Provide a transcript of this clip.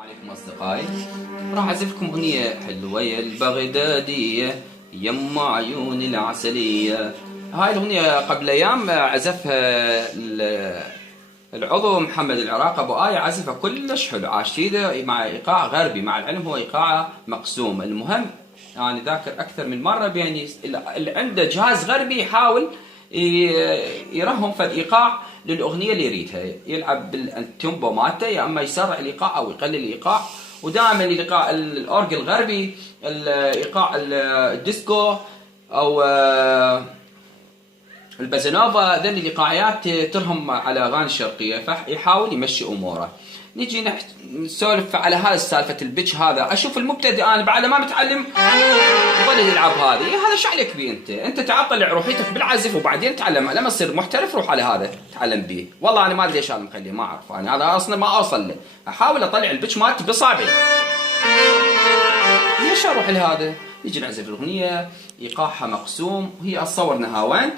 عليكم أصدقائي، راح أعزف لكم أغنية حلوة يا البغدادية يما عيون العسلية. هاي الأغنية قبل أيام عزفها العضو محمد العراق أبو آية، عزفها كلش حلو عاشيده مع إيقاع غربي، مع العلم هو إيقاع مقسوم. المهم يعني ذاكر أكثر من مرة بأن اللي عنده جهاز غربي يحاول يرهم في الإيقاع للأغنية اللي يريدها، يلعب بالتيمبو مالته، يا أما يسرع الإيقاع أو يقلل الإيقاع. ودائما الإيقاع الأورج الغربي، الإيقاع الديسكو أو البازنوفا، ذن الإيقاعيات ترهم على أغاني الشرقية، فيحاول يمشي أموره. نجي نسولف على هذا السالفة البيتش هذا. أشوف المبتدئ أنا بعد ما متعلم يظل يلعب هذه، هذا شو عليك بيه؟ أنت تعطل روحيتك بالعزف وبعدين تعلم، لما تصير محترف روح على هذا تعلم بيه. والله أنا ما أدري ليش هذا مخليه، ما أعرف أنا هذا أصلا ما أوصل له. أحاول أطلع البيتش مالتي بصابعي، ليش أروح لهذا؟ نجي نعزف الأغنية إيقاعها مقسوم، وهي أتصور نهاوند